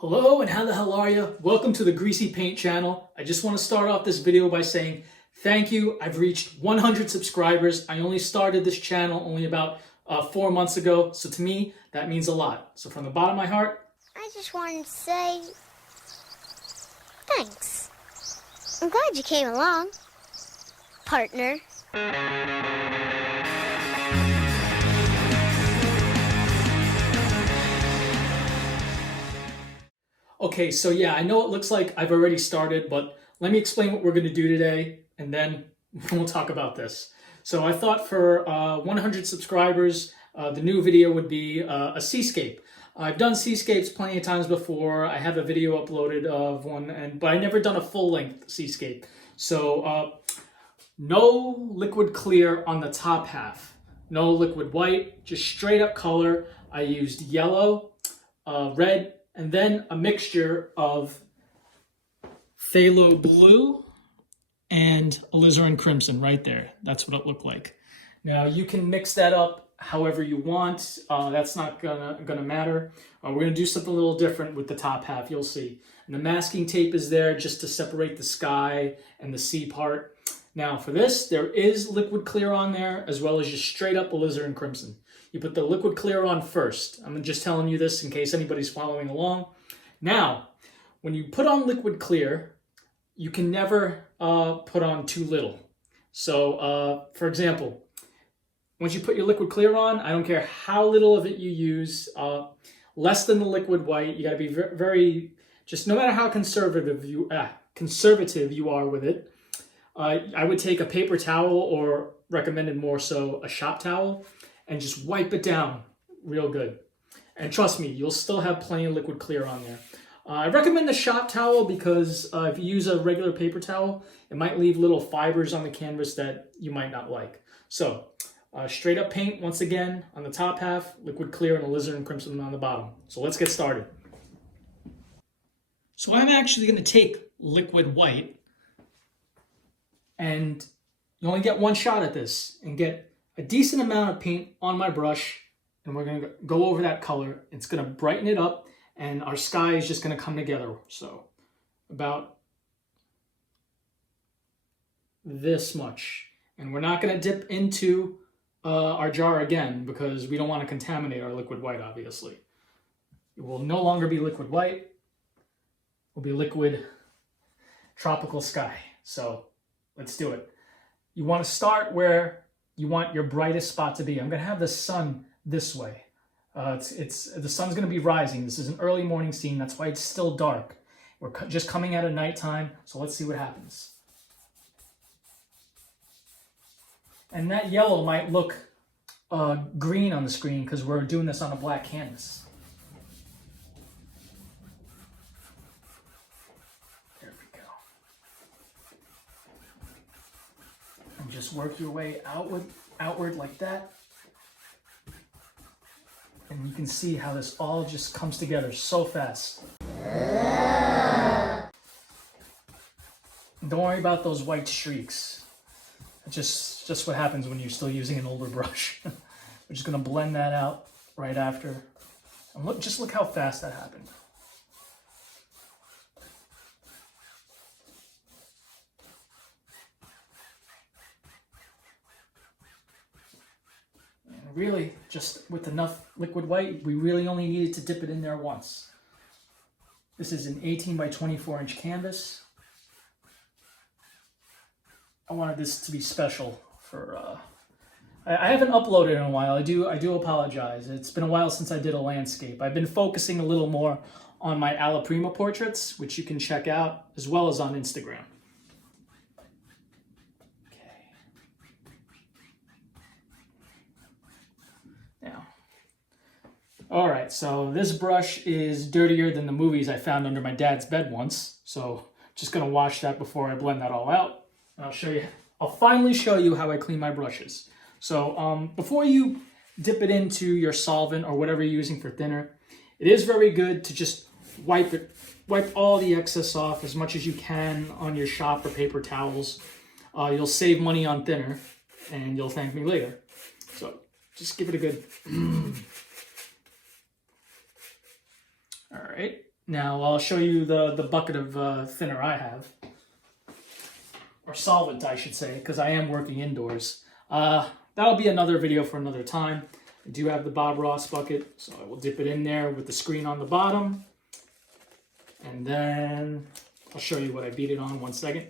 Hello and how the hell are you? Welcome to the Greasy Paint channel. I just want to start off this video by saying thank you. I've reached 100 subscribers. I only started this channel only about 4 months ago. So to me, that means a lot. So from the bottom of my heart, I just wanted to say thanks. I'm glad you came along, partner. okay, so yeah, I know it looks like I've already started, but let me explain what we're going to do today, and then we'll talk about this. So I thought for 100 subscribers, the new video would be a seascape. I've done seascapes plenty of times before. I have a video uploaded of one, but I never done a full-length seascape. So no liquid clear on the top half, no liquid white, just straight up color. I used yellow, red, and then a mixture of Phthalo Blue and Alizarin Crimson right there. That's what it looked like. Now you can mix that up however you want. That's not gonna matter. We're gonna do something a little different with the top half, you'll see. And the masking tape is there just to separate the sky and the sea part. Now for this, there is liquid clear on there as well as just straight up Alizarin Crimson. You put the liquid clear on first. I'm just telling you this in case anybody's following along. Now, when you put on liquid clear, you can never put on too little. So, for example, once you put your liquid clear on, I don't care how little of it you use, less than the liquid white. You got to be very, just no matter how conservative you are with it. I would take a paper towel, or recommended more so a shop towel, and just wipe it down real good. And trust me, you'll still have plenty of liquid clear on there. I recommend the shop towel because if you use a regular paper towel, it might leave little fibers on the canvas that you might not like. So straight up paint once again on the top half, liquid clear and Alizarin Crimson on the bottom. So let's get started. So I'm actually going to take liquid white, and you only get one shot at this, and get a decent amount of paint on my brush, and we're going to go over that color. It's going to brighten it up, and our sky is just going to come together. So about this much. And we're not going to dip into our jar again because we don't want to contaminate our liquid white, obviously. It will no longer be liquid white. It will be liquid tropical sky. So let's do it. You want to start where you want your brightest spot to be. I'm going to have the sun this way. The sun's going to be rising. This is an early morning scene. That's why it's still dark. We're just coming out of nighttime. So let's see what happens. And that yellow might look green on the screen because we're doing this on a black canvas. There we go. And just work your way outward like that. And you can see how this all just comes together so fast. Don't worry about those white streaks. It's just what happens when you're still using an older brush. We're just gonna blend that out right after. And just look how fast that happened. Really, just with enough liquid white, we really only needed to dip it in there once. This is an 18 by 24 inch canvas. I wanted this to be special for, I haven't uploaded in a while. I do apologize. It's been a while since I did a landscape. I've been focusing a little more on my alla prima portraits, which you can check out, as well as on Instagram. All right, so this brush is dirtier than the movies I found under my dad's bed once. So just gonna wash that before I blend that all out. And I'll finally show you how I clean my brushes. So before you dip it into your solvent or whatever you're using for thinner, it is very good to just wipe all the excess off as much as you can on your shop or paper towels. You'll save money on thinner and you'll thank me later. So just give it a good... All right, Now I'll show you the bucket of thinner I have. Or solvent, I should say, because I am working indoors. That'll be another video for another time. I do have the Bob Ross bucket, so I will dip it in there with the screen on the bottom. And then I'll show you what I beat it on. 1 second.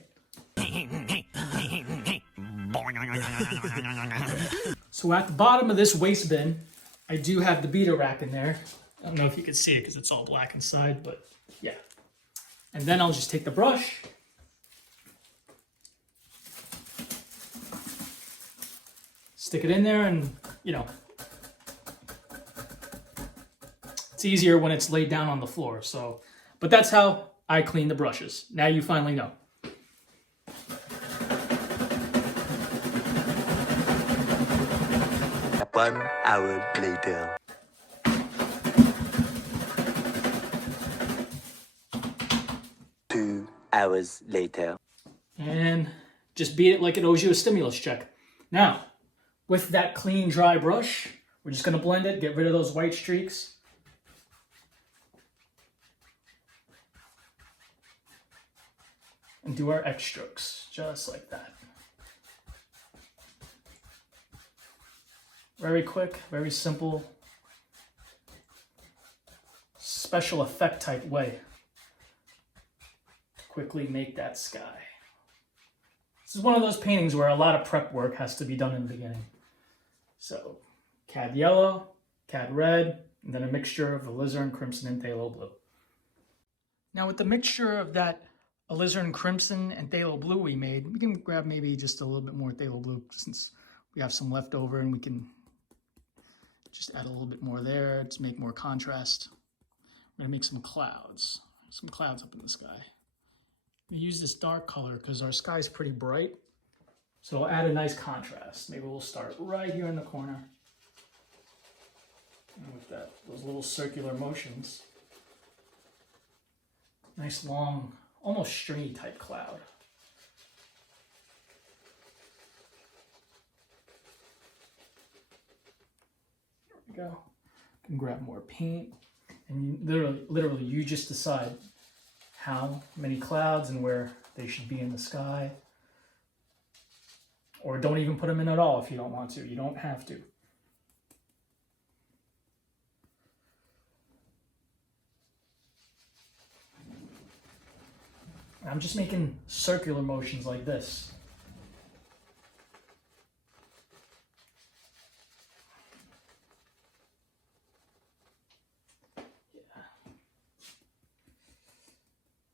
So at the bottom of this waste bin, I do have the beater rack in there. I don't know if you can see it because it's all black inside, but yeah. And then I'll just take the brush. Stick it in there and, you know, it's easier when it's laid down on the floor. So, but that's how I clean the brushes. Now you finally know. One hour later. 2 hours later. And just beat it like it owes you a stimulus check. Now, with that clean, dry brush, we're just going to blend it, get rid of those white streaks. And do our X strokes, just like that. Very quick, very simple, special effect type way to quickly make that sky. This is one of those paintings where a lot of prep work has to be done in the beginning. So, Cad Yellow, Cad Red, and then a mixture of Alizarin Crimson and Phthalo Blue. Now with the mixture of that Alizarin Crimson and Phthalo Blue we made, we can grab maybe just a little bit more Phthalo Blue since we have some left over, and we can just add a little bit more there to make more contrast. I'm gonna make some clouds up in the sky. We use this dark color because our sky is pretty bright, so it'll add a nice contrast. Maybe we'll start right here in the corner, and with those little circular motions, nice long, almost stringy type cloud. There we go. You can grab more paint, and literally you just decide how many clouds and where they should be in the sky. Or don't even put them in at all if you don't want to. You don't have to. I'm just making circular motions like this.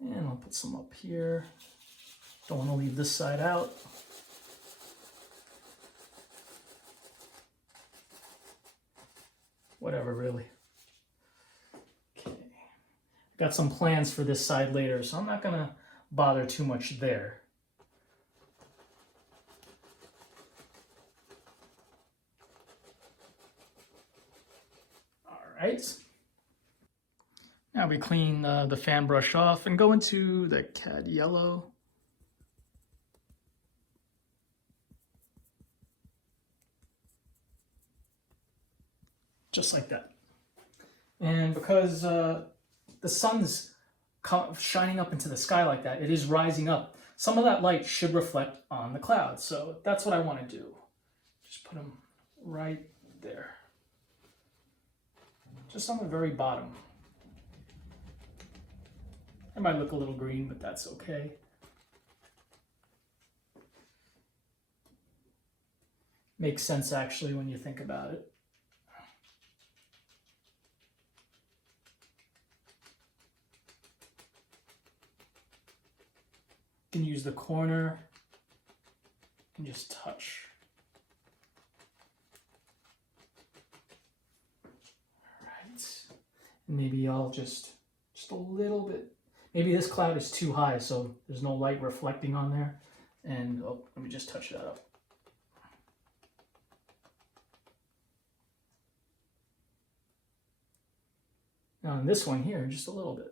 And I'll put some up here. Don't want to leave this side out. Whatever, really. Okay. Got some plans for this side later, so I'm not going to bother too much there. All right. Now we clean the fan brush off and go into the Cad Yellow. Just like that. And because the sun's shining up into the sky like that, it is rising up. Some of that light should reflect on the clouds. So that's what I want to do. Just put them right there. Just on the very bottom. It might look a little green, but that's okay. Makes sense actually when you think about it. You can use the corner and just touch. All right. Maybe I'll just a little bit. Maybe this cloud is too high, so there's no light reflecting on there. And oh, let me just touch that up. Now in this one here, just a little bit.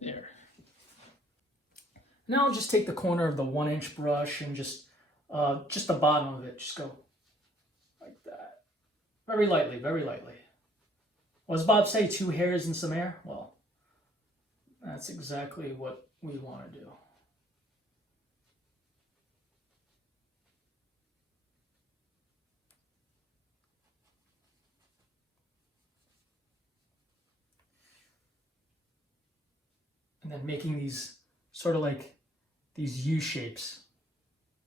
There. Now I'll just take the corner of the 1-inch brush and just the bottom of it, just go like that. Very lightly, very lightly. What does Bob say, 2 hairs and some air? Well, that's exactly what we want to do. And then making these sort of like these U shapes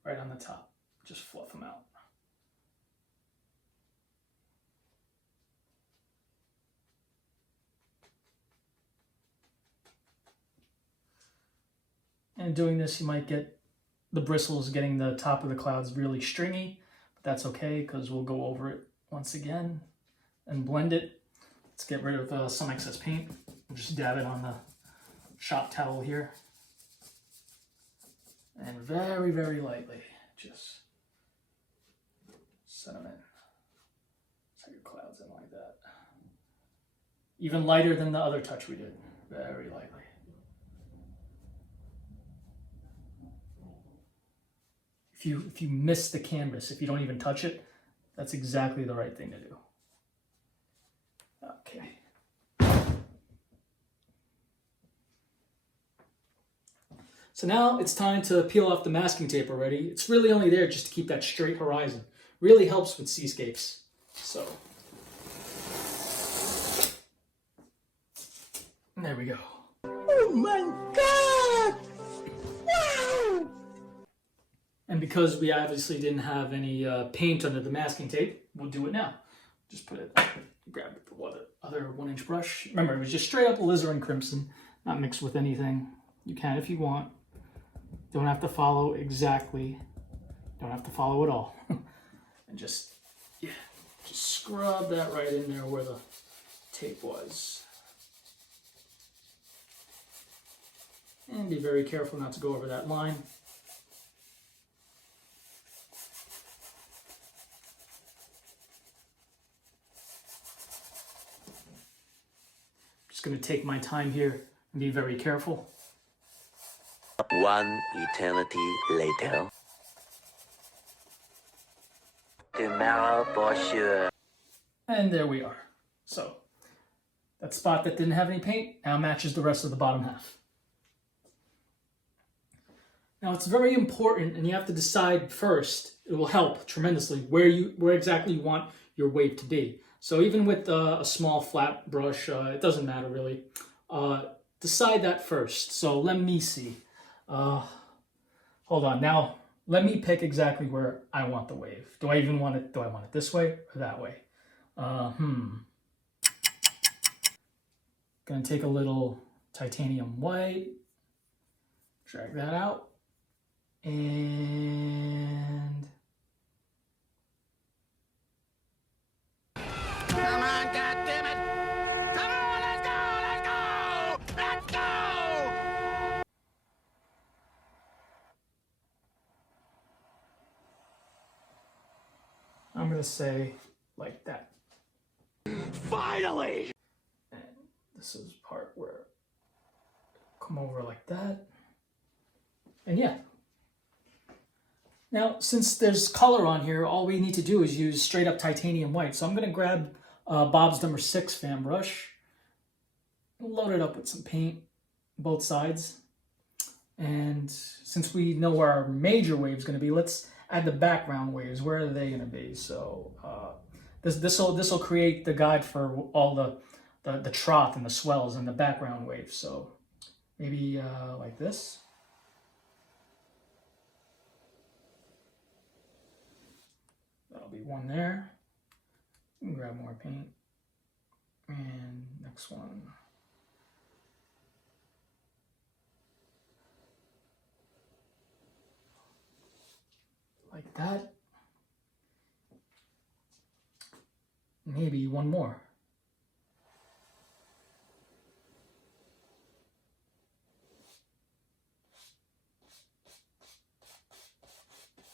right on the top. Just fluff them out. And doing this, you might get the bristles getting the top of the clouds really stringy, but that's okay because we'll go over it once again and blend it. Let's get rid of some excess paint. We'll just dab it on the shop towel here. And very, very lightly, just set them in. Set your clouds in like that. Even lighter than the other touch we did. Very lightly. If you miss the canvas, if you don't even touch it, that's exactly the right thing to do. Okay. So now it's time to peel off the masking tape already. It's really only there just to keep that straight horizon. Really helps with seascapes. So, there we go. Oh my God! Wow! And because we obviously didn't have any paint under the masking tape, we'll do it now. Just put it, grab the other 1-inch brush. Remember, it was just straight up Alizarin Crimson, not mixed with anything. You can if you want. Don't have to follow exactly. Don't have to follow at all. And just scrub that right in there where the tape was. And be very careful not to go over that line. Just going to take my time here and be very careful. 1 eternity later. Tomorrow for sure. And there we are. So, that spot that didn't have any paint now matches the rest of the bottom half. Now it's very important, and you have to decide first, it will help tremendously, where exactly you want your wave to be. So even with a small flat brush, it doesn't matter really. Decide that first. So let me see. Hold on. Now, let me pick exactly where I want the wave. Do I even want it? Do I want it this way or that way? Gonna take a little titanium white, drag that out, and Come on, goddammit! Come on, let's go! Let's go! Let's go! I'm gonna say like that. Finally! And this is part where come over like that. And yeah. Now, since there's color on here, all we need to do is use straight up titanium white. So I'm gonna grab Bob's number 6 fan brush, load it up with some paint, both sides. And since we know where our major wave is gonna be, let's add the background waves. Where are they gonna be? So this will create the guide for all the trough and the swells and the background waves. So maybe like this. That'll be one there. And grab more paint. And next one. Like that. Maybe one more.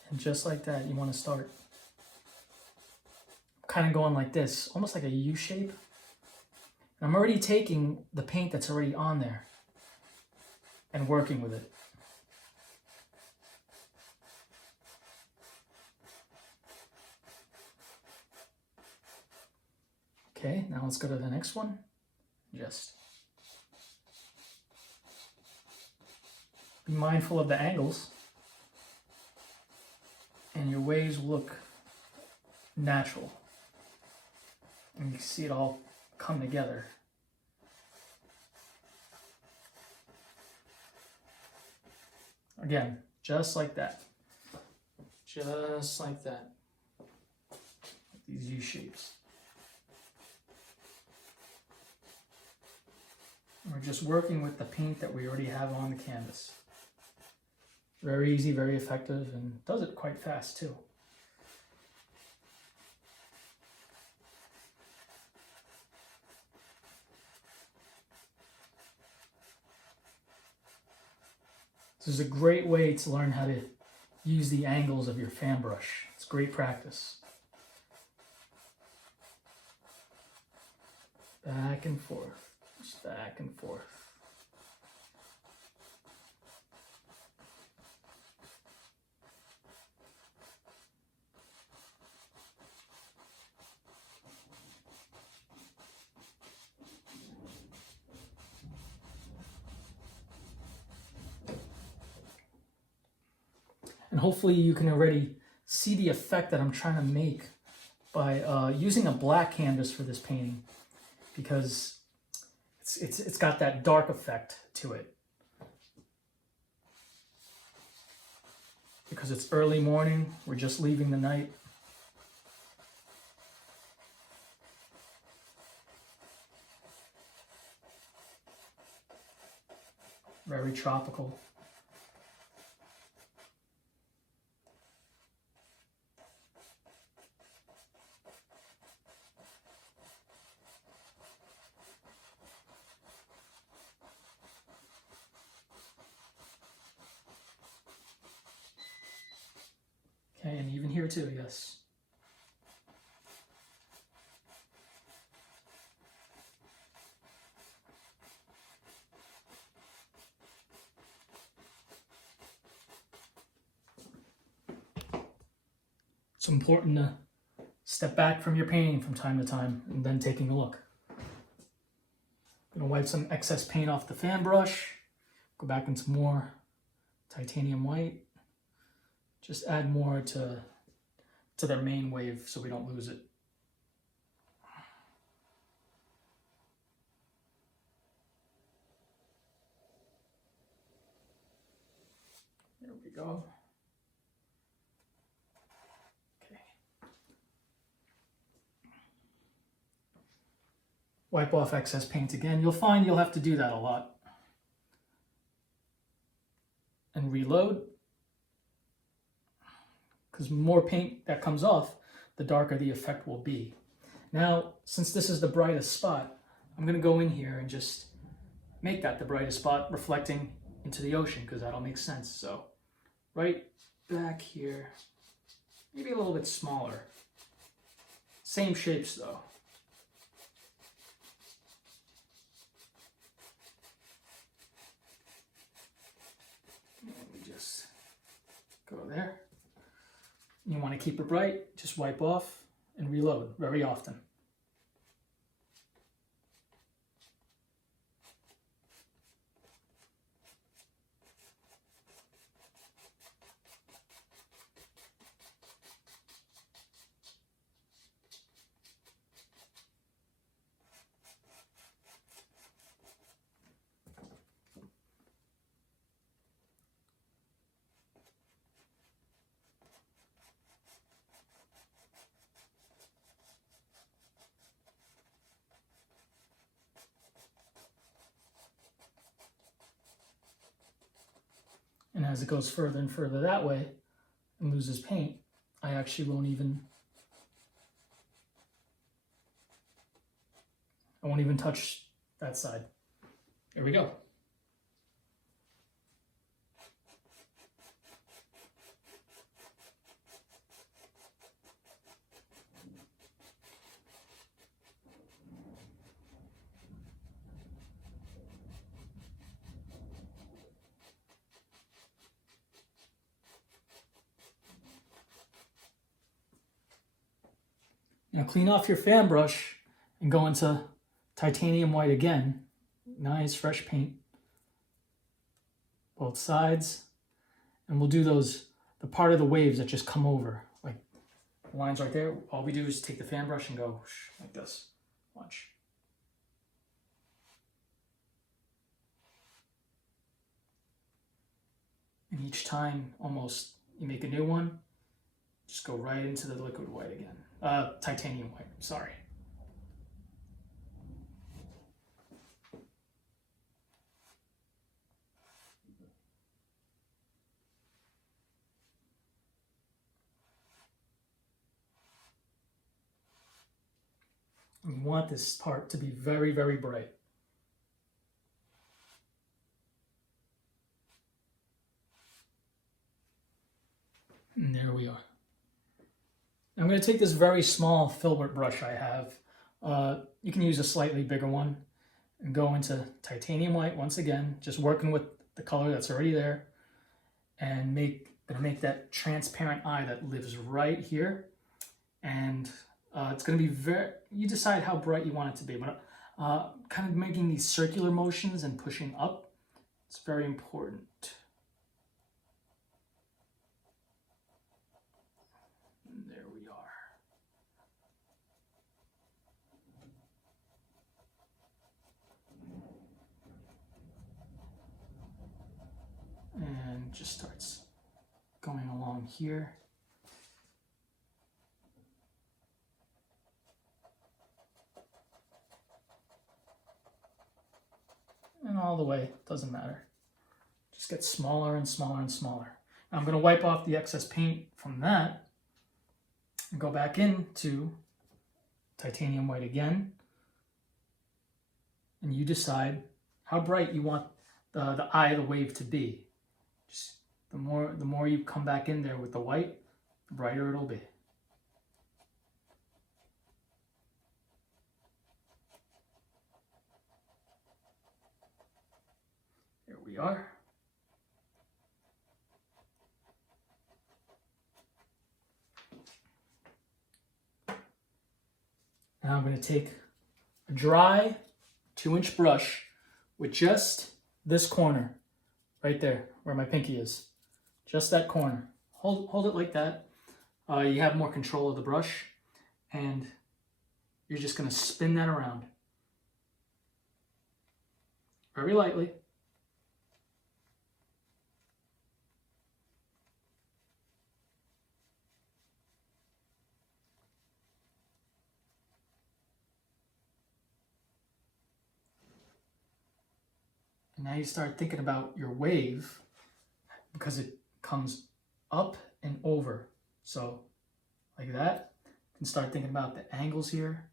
And just like that, you want to start kind of going like this, almost like a U shape. And I'm already taking the paint that's already on there and working with it. Okay, now let's go to the next one. Just be mindful of the angles, and your waves will look natural. And you can see it all come together. Again, just like that. Just like that. These U shapes. We're just working with the paint that we already have on the canvas. Very easy, very effective, and does it quite fast too. This is a great way to learn how to use the angles of your fan brush. It's great practice. Back and forth, just back and forth. And hopefully you can already see the effect that I'm trying to make by using a black canvas for this painting, because it's got that dark effect to it. Because it's early morning, we're just leaving the night. Very tropical. Okay, and even here too, yes. It's important to step back from your painting from time to time and then taking a look. I'm gonna wipe some excess paint off the fan brush, go back into more titanium white. Just add more to their main wave so we don't lose it. There we go. Okay. Wipe off excess paint again. You'll find you'll have to do that a lot. And reload. Because more paint that comes off, the darker the effect will be. Now, since this is the brightest spot, I'm going to go in here and just make that the brightest spot, reflecting into the ocean, because that'll make sense. So, right back here, maybe a little bit smaller. Same shapes though. And we just go there. You want to keep it bright, just wipe off and reload very often. And as it goes further and further that way and loses paint, I actually won't even touch that side. There we go. Now clean off your fan brush and go into titanium white again. Nice fresh paint. Both sides. And we'll do the part of the waves that just come over. Like the lines right there. All we do is take the fan brush and go like this. Watch. And each time almost you make a new one, just go right into the liquid white again. Titanium white, sorry. You want this part to be very, very bright. And there we are. I'm going to take this very small filbert brush I have. You can use a slightly bigger one and go into titanium white once again, just working with the color that's already there, and gonna make that transparent eye that lives right here. And it's going to be you decide how bright you want it to be, but kind of making these circular motions and pushing up. It's very important. And there we are. And just starts going along here. And all the way, doesn't matter. Just gets smaller and smaller and smaller. Now I'm going to wipe off the excess paint from that and go back into titanium white again. And you decide how bright you want the eye of the wave to be. Just the more you come back in there with the white, the brighter it'll be. There we are. Now I'm going to take a dry 2-inch brush with just this corner right there where my pinky is. Just that corner. Hold it like that. You have more control of the brush, and you're just going to spin that around very lightly. And now you start thinking about your wave, because it comes up and over. So like that. You can start thinking about the angles here.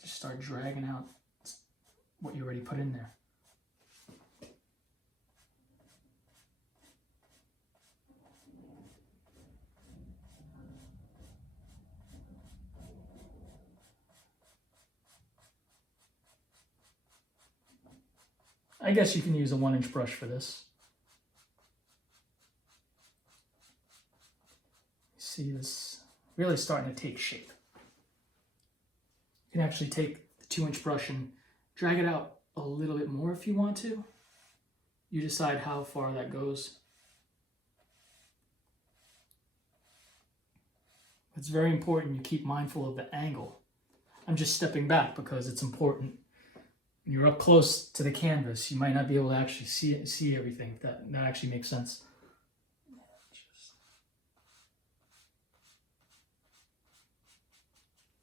Just start dragging out what you already put in there. I guess you can use a 1-inch brush for this. You see this really starting to take shape. You can actually take the 2-inch brush and drag it out a little bit more if you want to. You decide how far that goes. It's very important you keep mindful of the angle. I'm just stepping back because it's important. When you're up close to the canvas, you might not be able to actually see everything. If that actually makes sense.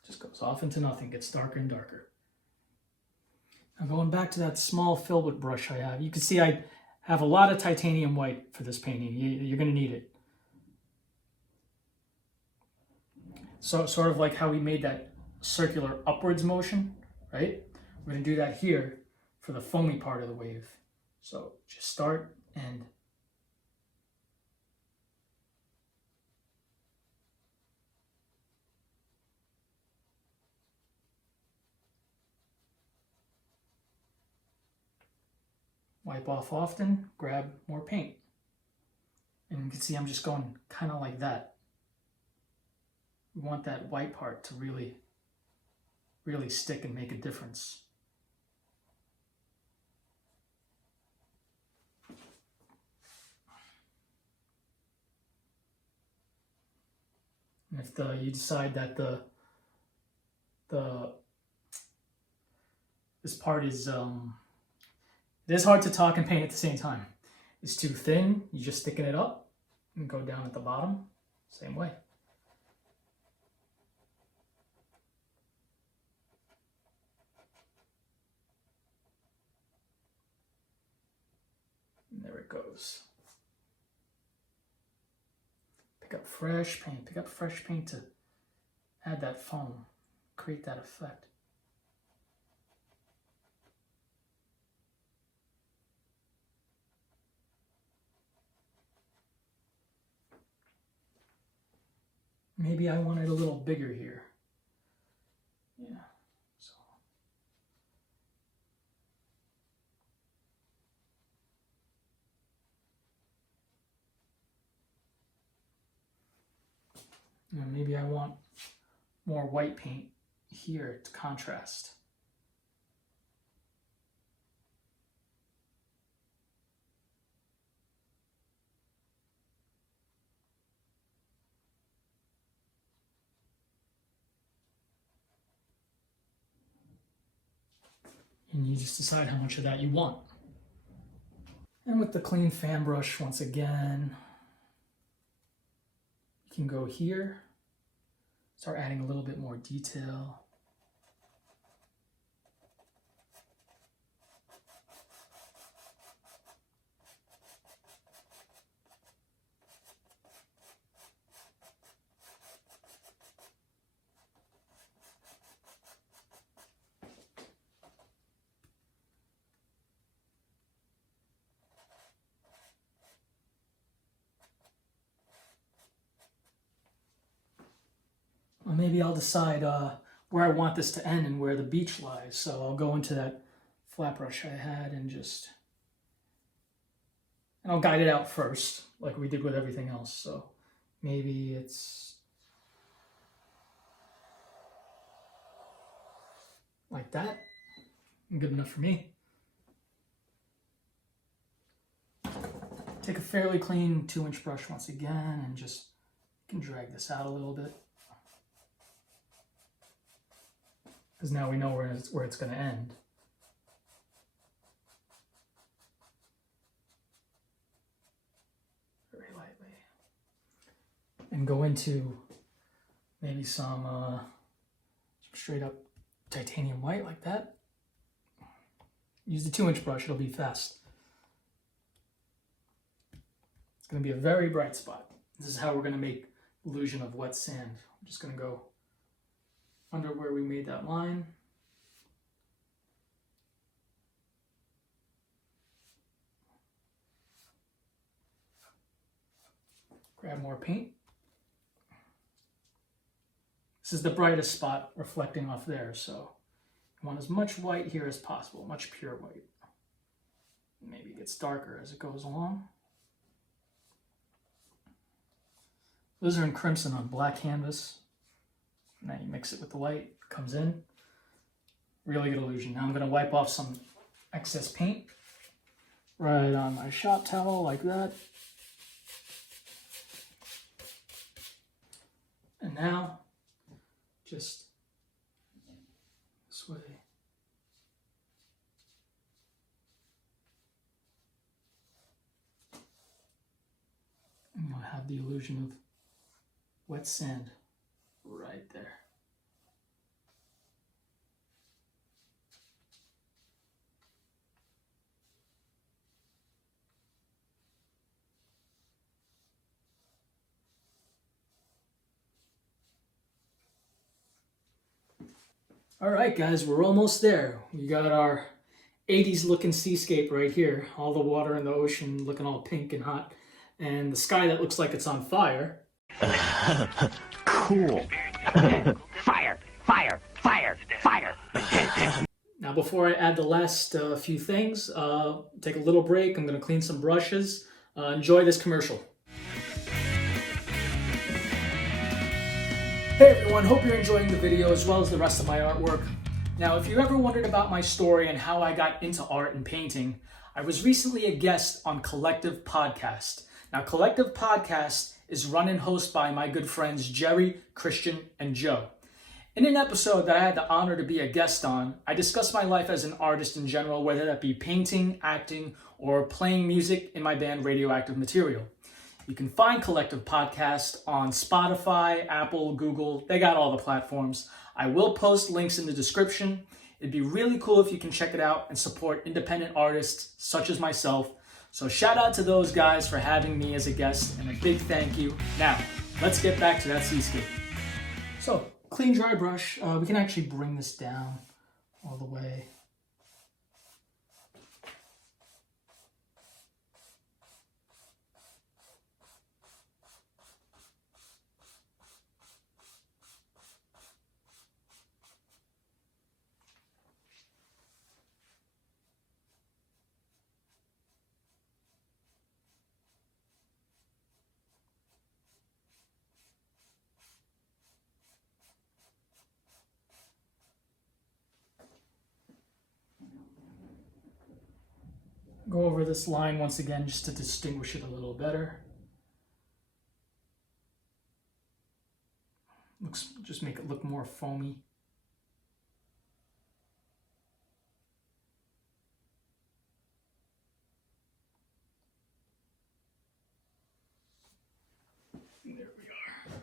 Just goes off into nothing, gets darker and darker. Now going back to that small filbert brush I have, you can see I have a lot of titanium white for this painting. You're going to need it. So sort of like how we made that circular upwards motion, right? We're going to do that here for the foamy part of the wave. So just start and wipe off often, grab more paint. And you can see I'm just going kind of like that. We want that white part to really, really stick and make a difference. And if you decide that this part is it is hard to talk and paint at the same time. It's too thin, you just thicken it up and go down at the bottom, same way. And there it goes. Pick up fresh paint to add that foam, create that effect. Maybe I want it a little bigger here. Yeah, so. Now maybe I want more white paint here to contrast. And you just decide how much of that you want. And with the clean fan brush, once again, you can go here, start adding a little bit more detail. Well, maybe I'll decide where I want this to end and where the beach lies. So I'll go into that flat brush I had and I'll guide it out first, like we did with everything else. So maybe it's like that. Good enough for me. Take a fairly clean 2-inch brush once again and just can drag this out a little bit. Because now we know where it's going to end. Very lightly. And go into maybe some straight up titanium white like that. Use the 2-inch brush, it'll be fast. It's going to be a very bright spot. This is how we're going to make illusion of wet sand. I'm just going to go under where we made that line. Grab more paint. This is the brightest spot reflecting off there, so you want as much white here as possible, much pure white. Maybe it gets darker as it goes along. Alizarin Crimson on black canvas. Now you mix it with the light, it comes in. Really good illusion. Now I'm going to wipe off some excess paint right on my shop towel like that. And now, just this way. And you'll have the illusion of wet sand right there. All right, guys, we're almost there. We got our 80s looking seascape right here. All the water in the ocean looking all pink and hot. And the sky that looks like it's on fire. Cool. Fire, fire, fire, fire. Now, before I add the last few things, take a little break. I'm going to clean some brushes. Enjoy this commercial. Hey everyone, hope you're enjoying the video as well as the rest of my artwork. Now, if you ever wondered about my story and how I got into art and painting, I was recently a guest on Collective Podcast. Now, Collective Podcast is run and hosted by my good friends Jerry, Christian, and Joe. In an episode that I had the honor to be a guest on, I discussed my life as an artist in general, whether that be painting, acting, or playing music in my band Radioactive Material. You can find Collective Podcast on Spotify, Apple, Google. They got all the platforms. I will post links in the description. It'd be really cool if you can check it out and support independent artists such as myself. So shout out to those guys for having me as a guest and a big thank you. Now, let's get back to that seascape. So, clean dry brush. We can actually bring this down all the way. Go over this line once again just to distinguish it a little better. Just make it look more foamy. There we are.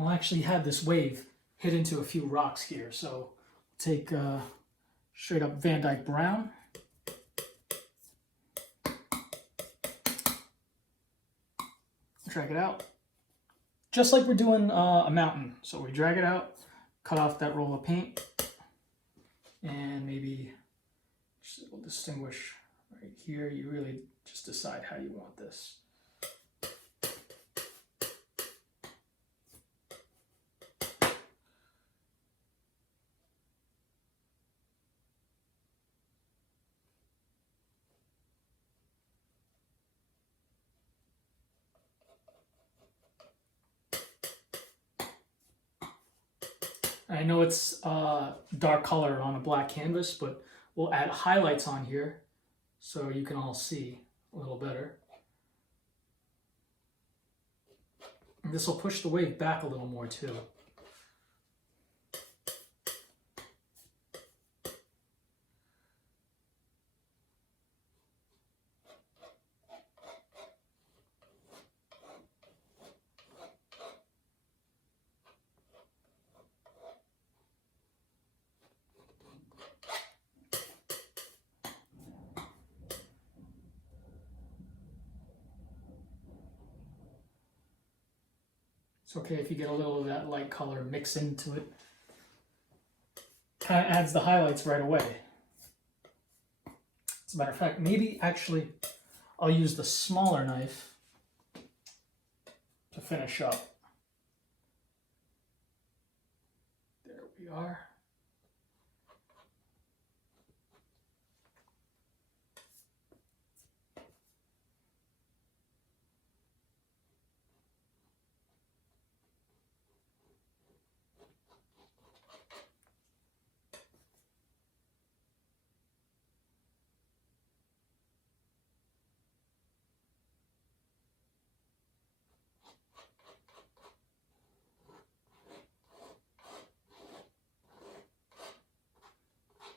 I'll actually have this wave hit into a few rocks here, so take straight up Dyke Brown. Drag it out, just like we're doing a mountain. So we drag it out, cut off that roll of paint, and maybe we'll distinguish right here. You really just decide how you want this. I know it's dark color on a black canvas, but we'll add highlights on here so you can all see a little better. And this will push the wave back a little more too. It's okay if you get a little of that light color mix into it. Kind of adds the highlights right away. As a matter of fact, maybe actually I'll use the smaller knife to finish up. There we are.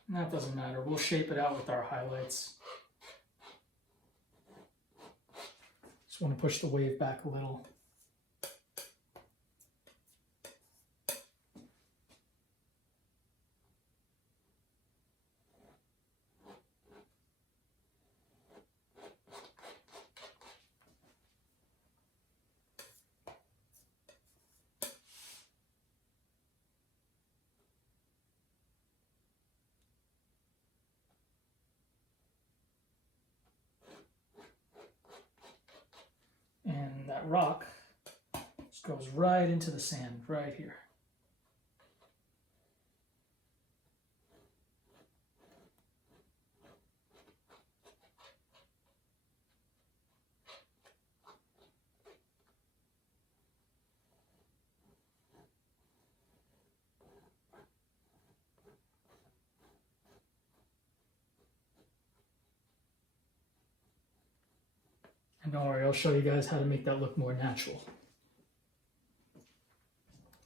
That doesn't matter. We'll shape it out with our highlights. Just want to push the wave back a little. And that rock just goes right into the sand right here. don't worry, I'll show you guys how to make that look more natural.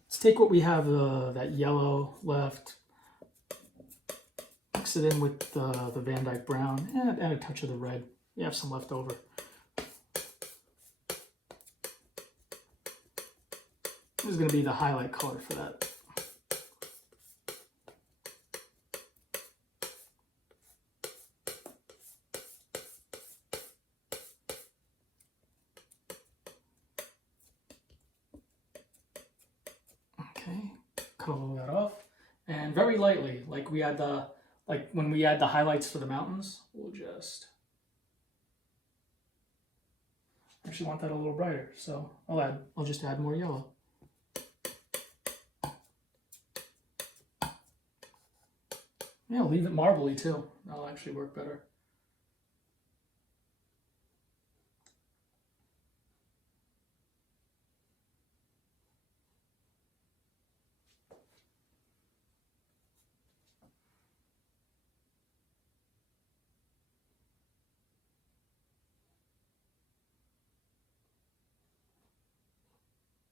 Let's take what we have, that yellow left, mix it in with the Van Dyke Brown, and add a touch of the red. You have some left over. This is going to be the highlight color for that. Okay, cut all that off, and very lightly, like we had when we add the highlights for the mountains, we'll just actually want that a little brighter, so I'll just add more yellow. Yeah, leave it marbly too. That'll actually work better.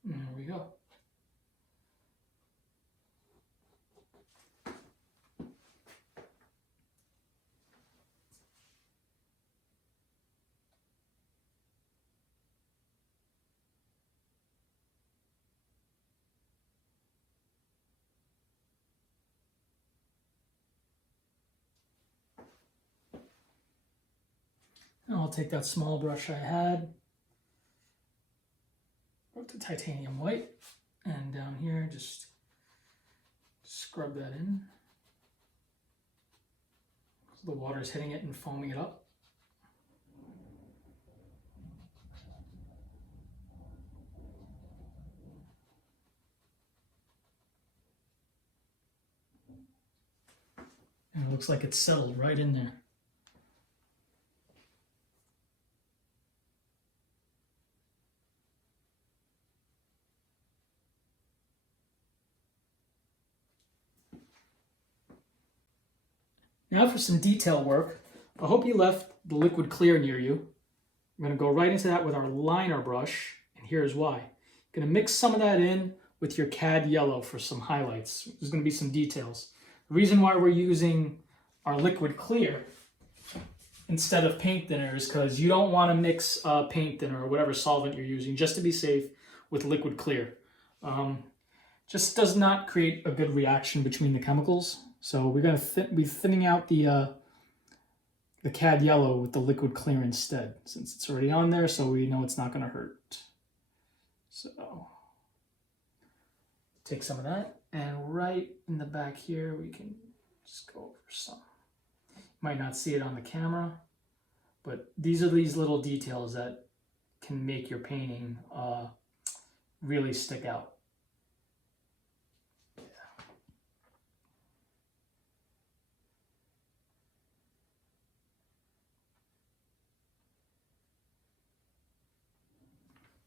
There we go. And I'll take that small brush I had, up to titanium white, and down here just scrub that in. So the water is hitting it and foaming it up. And it looks like it's settled right in there. Now for some detail work. I hope you left the liquid clear near you. I'm going to go right into that with our liner brush, and here's why. I'm going to mix some of that in with your Cad Yellow for some highlights. There's going to be some details. The reason why we're using our liquid clear instead of paint thinner is because you don't want to mix paint thinner or whatever solvent you're using, just to be safe, with liquid clear. Just does not create a good reaction between the chemicals. So we're going to be thinning out the Cad Yellow with the liquid clear instead, since it's already on there, so we know it's not going to hurt. So take some of that, and right in the back here we can just go over some. You might not see it on the camera, but these are these little details that can make your painting really stick out.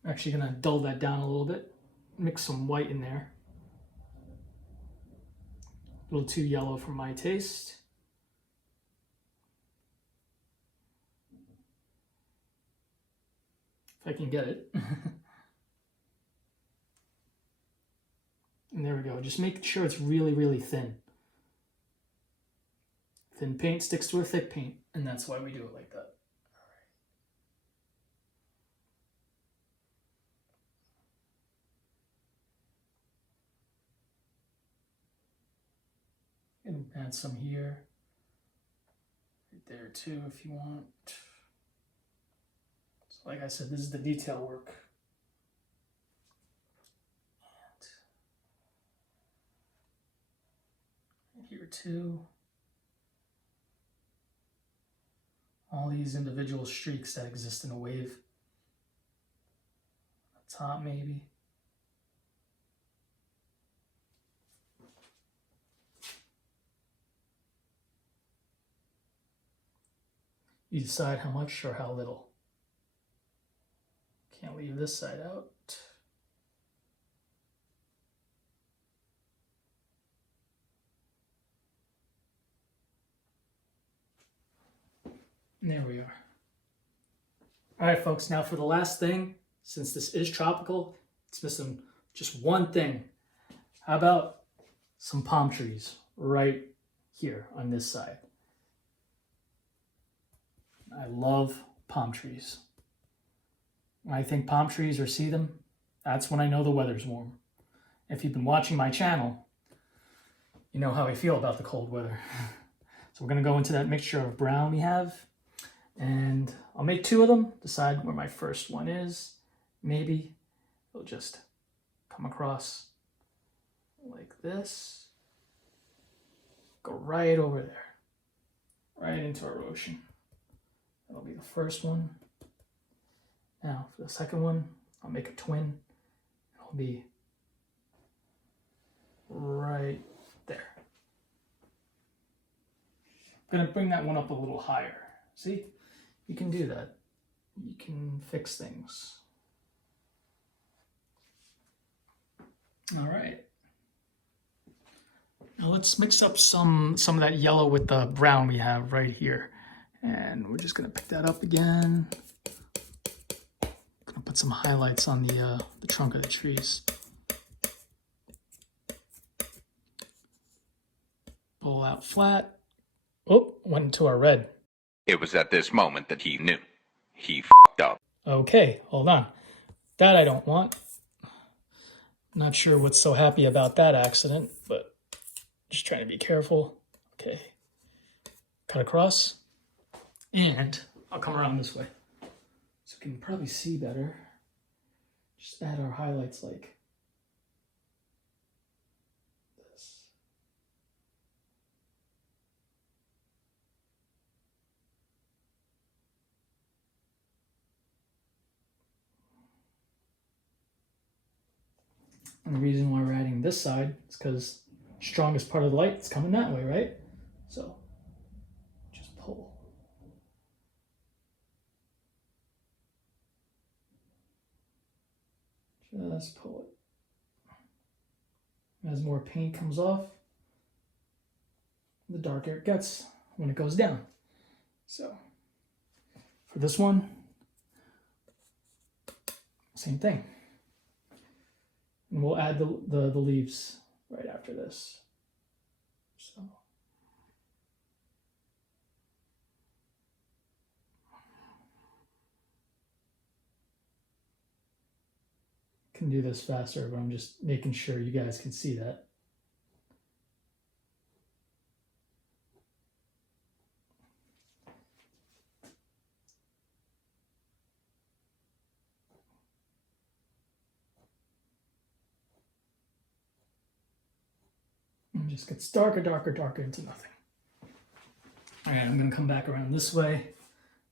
I'm actually going to dull that down a little bit, mix some white in there. A little too yellow for my taste. If I can get it. And there we go. Just make sure it's really, really thin. Thin paint sticks to a thick paint, and that's why we do it like that. And add some here, right there too if you want. So like I said, this is the detail work. And here too. All these individual streaks that exist in a wave. On the top maybe. You decide how much or how little. Can't leave this side out. And there we are. All right, folks, now for the last thing, since this is tropical, it's missing just one thing. How about some palm trees right here on this side? I love palm trees. When I think palm trees or see them, that's when I know the weather's warm. If you've been watching my channel, you know how I feel about the cold weather. So we're gonna go into that mixture of brown we have, and I'll make two of them, decide where my first one is. Maybe it'll just come across like this, go right over there, right into our ocean. That'll be the first one. Now for the second one, I'll make a twin. It'll be right there. I'm gonna bring that one up a little higher. See, you can do that. You can fix things. All right. Now let's mix up some of that yellow with the brown we have right here. And we're just gonna pick that up again. Gonna put some highlights on the trunk of the trees. Pull out flat. Oh, went into our red. It was at this moment that he knew. He f***ed up. Okay, hold on. That I don't want. Not sure what's so happy about that accident, but just trying to be careful. Okay. Cut across. And I'll come around this way. So we can probably see better. Just add our highlights like this. And the reason why we're adding this side is because strongest part of the light is coming that way, right? So just pull. Just pull it. As more paint comes off, the darker it gets when it goes down. So for this one, same thing. And we'll add the leaves right after this. So can do this faster, but I'm just making sure you guys can see that. And it just gets darker, darker, darker into nothing. All right, I'm gonna come back around this way,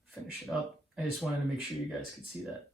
finish it up. I just wanted to make sure you guys could see that.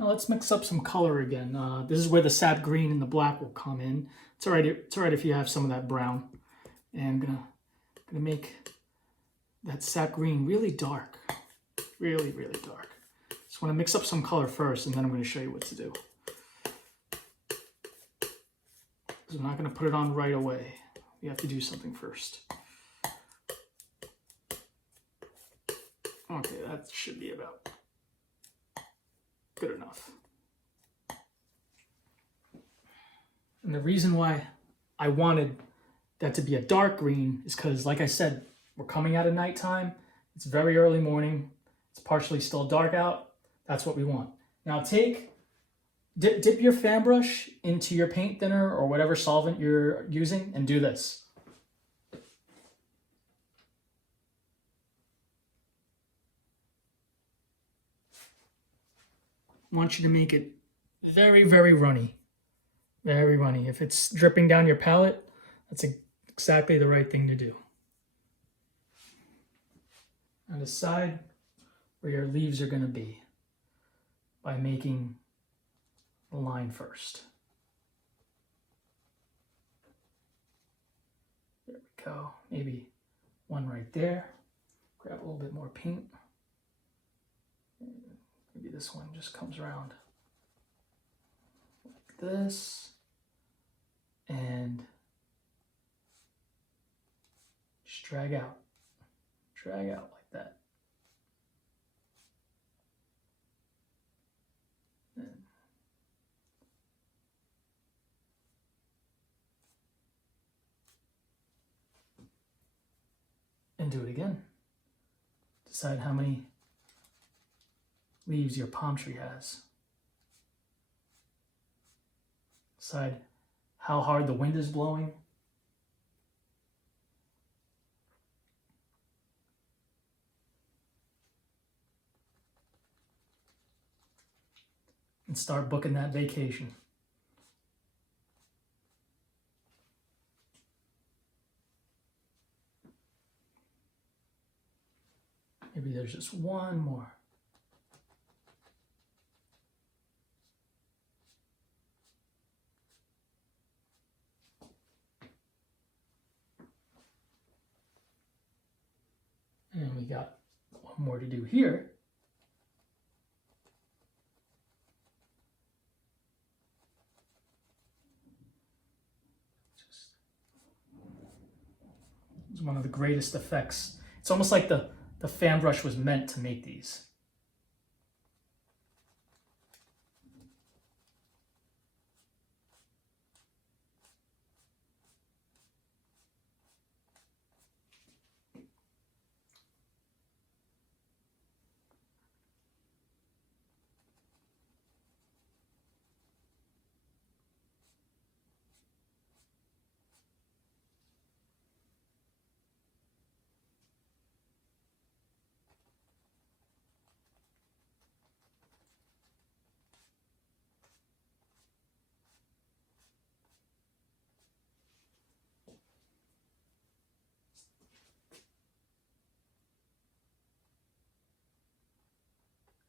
Now let's mix up some color again. This is where the sap green and the black will come in. It's all right if you have some of that brown. And I'm gonna make that sap green really dark, really, really dark. Just want to mix up some color first, and then I'm going to show you what to do. So I'm not going to put it on right away. We have to do something first. Okay, that should be about good enough. And the reason why I wanted that to be a dark green is because, like I said, we're coming out of nighttime. It's very early morning. It's partially still dark out. That's what we want. Now dip your fan brush into your paint thinner or whatever solvent you're using and do this. I want you to make it very, very runny. Very runny. If it's dripping down your palette, that's exactly the right thing to do. Now decide where your leaves are going to be by making the line first. go. Maybe one right there. Grab a little bit more paint. Maybe this one just comes around like this. And just drag out like that. And do it again. Decide how many leaves your palm tree has. Decide how hard the wind is blowing. And start booking that vacation. Maybe there's just one more. And we got one more to do here. It's one of the greatest effects. It's almost like the fan brush was meant to make these.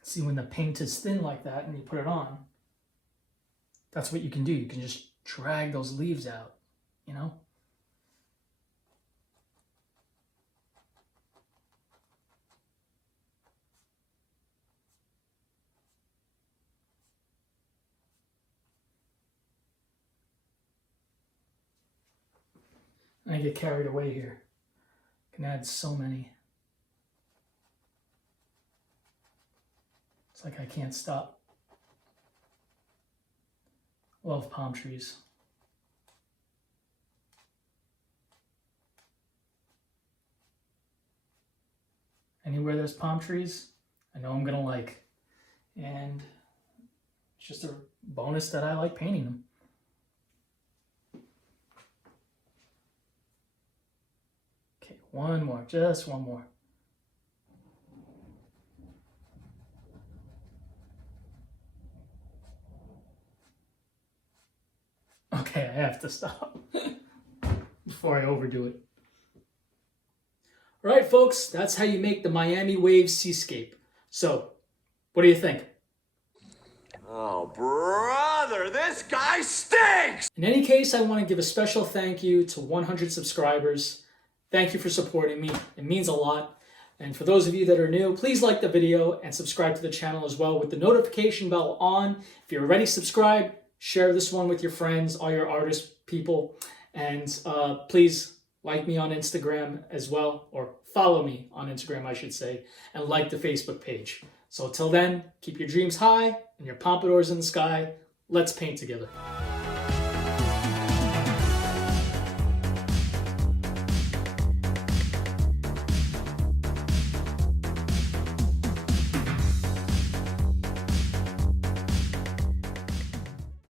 See, when the paint is thin like that and you put it on, that's what you can do. You can just drag those leaves out, you know? I get carried away here. Can add so many. It's like I can't stop. Love palm trees. Anywhere there's palm trees, I know I'm gonna like. And it's just a bonus that I like painting them. Okay, one more, just one more. Okay, I have to stop before I overdo it. All right, folks, that's how you make the Miami Waves seascape. So, what do you think? Oh, brother, this guy stinks! In any case, I want to give a special thank you to 100 subscribers. Thank you for supporting me. It means a lot. And for those of you that are new, please like the video and subscribe to the channel as well with the notification bell on. If you're already subscribed, share this one with your friends, all your artist people. And please like me on Instagram as well, or follow me on Instagram, I should say, and like the Facebook page. So till then, keep your dreams high and your pompadours in the sky. Let's paint together.